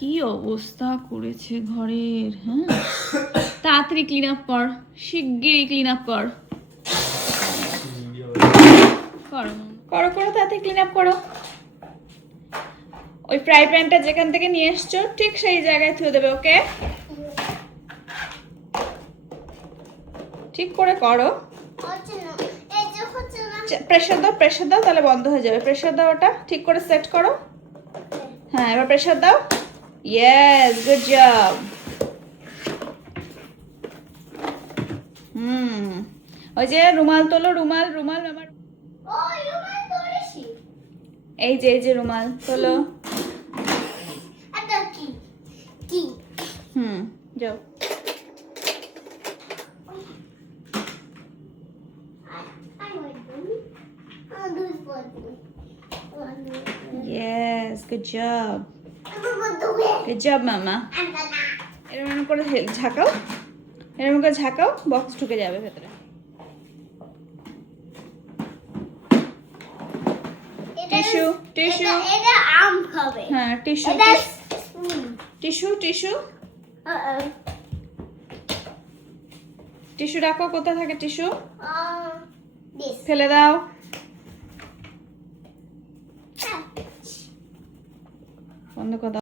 কি অবস্থা করেছে ঘরের। হ্যাঁ, তাড়াতাড়ি ক্লিন আপ কর, শিগগিরই ক্লিন আপ কর। করো করো করো, তাড়াতাড়ি ক্লিন আপ করো। ওই ফ্রাই প্যানটা যেখান থেকে নিয়ে এসছো ঠিক সেই জায়গায় থুয়ে দেবে, ওকে? ঠিক করে করো। প্রেসার দাও, প্রেসার দাও, তাহলে বন্ধ হয়ে যাবে। প্রেসার দাও, ওটা ঠিক করে সেট করো। হ্যাঁ, এবার প্রেসার দাও। Yes, good job. ওই যে রুমাল তোলো, রুমাল রুমাল আমার। এই যে রুমাল তোলো। যাও। Yes, good job. Good job, মামা। এরকম করে ঝাঁকাও, এরকম করে ঝাঁকাও, বক্স ঢুকে যাবে ভেতরে। টিস্যু টিস্যু, এটা আম খাবে। হ্যাঁ টিস্যু টিস্যু টিস্যু টিস্যু রাখো। কোথায় থাকে টিস্যু? ফেলে দাও। বন্ধ করে দাও।